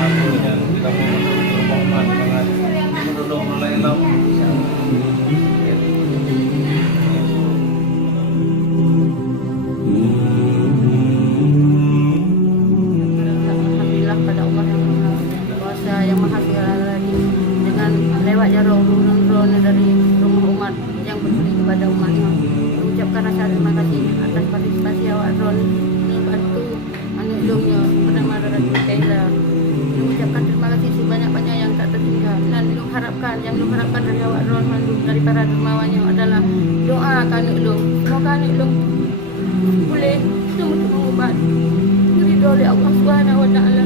Aku yang kita mau rumah banget. Itu dong mulai lau. Alhamdulillah pada Allah yang Maha Kuasa yang Maha Segala lagi dengan lewatnya roh dari rumah umat yang berbudi kepada umatnya. Ucapkan rasa terima kasih atas partisipasi awak Ron membantu menunjuknya bernama Rasul Kaila. Mengucapkan terima kasih sebanyak-banyak yang tak terhingga dan yang harapkan dari awak Ron dari para dermawannya adalah doa kami ulung. Semoga kami ulung boleh untuk mengubat ridho oleh Allah Subhanahu wa taala.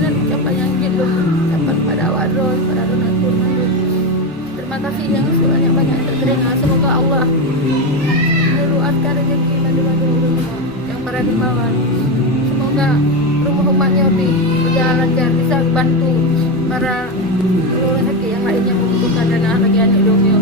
Dan ucapan yang gitu dapat pada awak Ron, pada donatur mandul. Terima kasih yang sebanyak-banyak terterima. Semoga Allah meluaskan rezeki bantu-bantu rumah yang para dermawan. Semoga rumah umatnya berjalan lancar, bisa bantu para rezeki yang lainnya membutuhkan dana lagi anak hidupnya.